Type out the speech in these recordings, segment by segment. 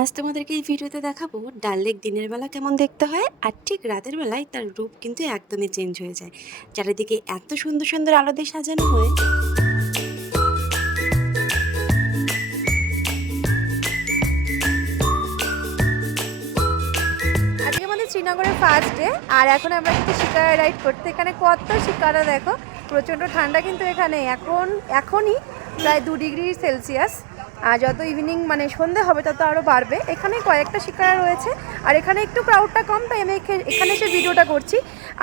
আজ তোমাদেরকে এই ভিডিওতে দেখাবো ডাল লেক দিনের বেলা কেমন দেখতে হয় আর ঠিক রাতের বেলায় তার রূপ কিন্তু একদমই চেঞ্জ হয়ে যায়। চারিদিকে এত সুন্দর সুন্দর আলো দিয়ে সাজানো হয়। আজকে আমাদের শ্রীনগরের ফার্স্ট ডে আর এখন আমরা কিন্তু শিকারা রাইড করতে। এখানে কত শিকারা দেখো, প্রচণ্ড ঠান্ডা কিন্তু এখানে এখনই প্রায় 2 ডিগ্রি সেলসিয়াস। আর যত ইভিনিং মানে সন্ধে হবে তত আরও বাড়বে। এখানে কয়েকটা শিকারা রয়েছে আর এখানে একটু ক্রাউডটা কম, তাই আমি এখানে এসে ভিডিওটা করছি।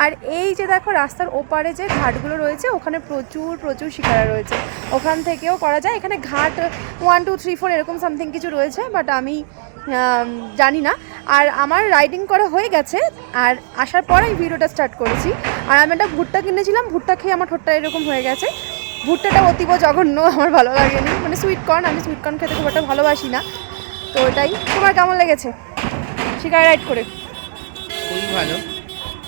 আর এই যে দেখো রাস্তার ওপারে যে ঘাটগুলো রয়েছে ওখানে প্রচুর প্রচুর শিকারা রয়েছে, ওখান থেকেও করা যায়। এখানে ঘাট 1 2 3 4 এরকম সামথিং কিছু রয়েছে, বাট আমি জানি না। আর আমার রাইডিং করা হয়ে গেছে আর আসার পর আমি ভিডিওটা স্টার্ট করেছি। আর আমি একটা ভুট্টা কিনেছিলাম, ভুট্টা খেয়ে আমার ঠোঁটটা এরকম হয়ে গেছে। ভুট্টাটা অতীব জঘন্য, আমার ভালো লাগেনি। মানে সুইটকর্ন, আমি সুইটকর্ন খেতে খুব একটা ভালোবাসি না। তো ওটাই। তোমার কেমন লেগেছে শিকার রাইড করে? খুবই ভালো।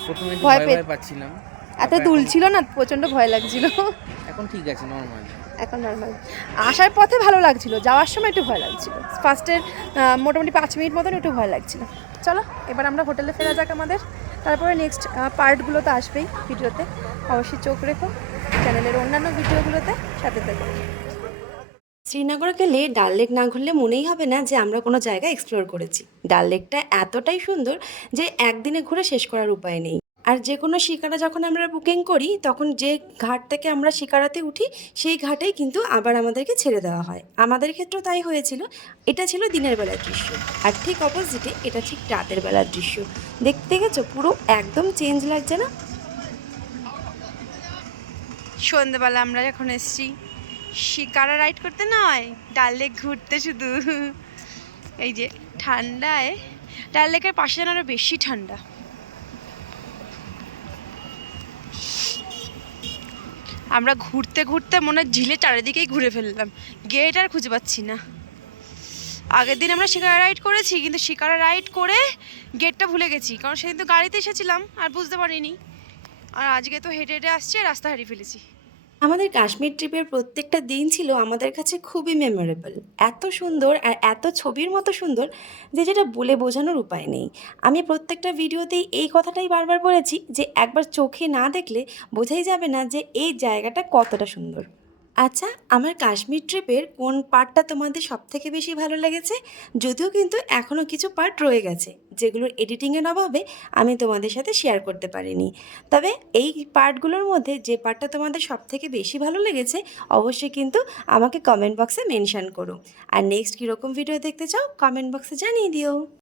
প্রথমে একটু ভয় ভয় পাচ্ছিলাম, এত দুল ছিল না, প্রচণ্ড ভয় লাগছিল। এখন ঠিক আছে, নর্মাল। এখন নর্মাল। আসার পথে ভালো লাগছিল, যাওয়ার সময় একটু ভয় লাগছিল। ফার্স্টের মোটামুটি 5 মিনিট মতন একটু ভয় লাগছিল। চলো এবার আমরা হোটেলে ফেরা যাক আমাদের, তারপরে নেক্সট পার্টগুলো তো আসবেই ভিডিওতে। অবশ্যই চোখ রেখো চ্যানেলের অন্যান্য ভিডিওগুলোতে, সাথে থেকো। শ্রীনগর গেলে ডাল লেক না ঘুরলে মনেই হবে না যে আমরা কোনো জায়গা এক্সপ্লোর করেছি। ডাল লেকটা এতটাই সুন্দর যে একদিনে ঘুরে শেষ করার উপায় নেই। আর যে কোনো শিকারা যখন আমরা বুকিং করি তখন যে ঘাট থেকে আমরা শিকারাতে উঠি সেই ঘাটেই কিন্তু আবার আমাদেরকে ছেড়ে দেওয়া হয়। আমাদের ক্ষেত্রেও তাই হয়েছিল। এটা ছিল দিনের বেলার দৃশ্য আর ঠিক অপোজিটে এটা ঠিক রাতের বেলার দৃশ্য। দেখতে গেছো পুরো একদম চেঞ্জ লাগছে না? সন্ধ্যেবেলা আমরা এখন এসেছি শিকারা রাইড করতে নয়, ডাল লেক ঘুরতে শুধু। এই যে ঠান্ডায় ডাল লেকের পাশে যেন আরো বেশি ঠান্ডা। আমরা ঘুরতে ঘুরতে মনে হয় ঝিলে চারিদিকেই ঘুরে ফেললাম, গেট আর খুঁজে পাচ্ছি না। আগের দিন আমরা শিকারা রাইড করেছি, কিন্তু শিকারা রাইড করে গেটটা ভুলে গেছি, কারণ সেদিন তো গাড়িতে এসেছিলাম আর বুঝতে পারিনি। আর আজকে তো হেঁটে হেঁটে আসছি আর রাস্তা হারিয়ে ফেলেছি। আমাদের কাশ্মীর ট্রিপের প্রত্যেকটা দিন ছিল আমাদের কাছে খুবই মেমোরেবল। এত সুন্দর আর এত ছবির মতো সুন্দর যে যেটা বলে বোঝানোর উপায় নেই। আমি প্রত্যেকটা ভিডিওতেই এই কথাটাই বারবার বলেছি যে একবার চোখে না দেখলে বোঝাই যাবে না যে এই জায়গাটা কতটা সুন্দর। আচ্ছা, আমার কাশ্মীর ট্রিপের কোন পার্টটা তোমাদের সবথেকে বেশি ভালো লেগেছে? যদিও কিন্তু এখনও কিছু পার্ট রয়ে গেছে যেগুলোর এডিটিংয়ের অভাবে আমি তোমাদের সাথে শেয়ার করতে পারিনি। তবে এই পার্টগুলোর মধ্যে যে পার্টটা তোমাদের সবথেকে বেশি ভালো লেগেছে অবশ্যই কিন্তু আমাকে কমেন্ট বক্সে মেনশন করো। আর নেক্সট কীরকম ভিডিও দেখতে চাও কমেন্ট বক্সে জানিয়ে দিও।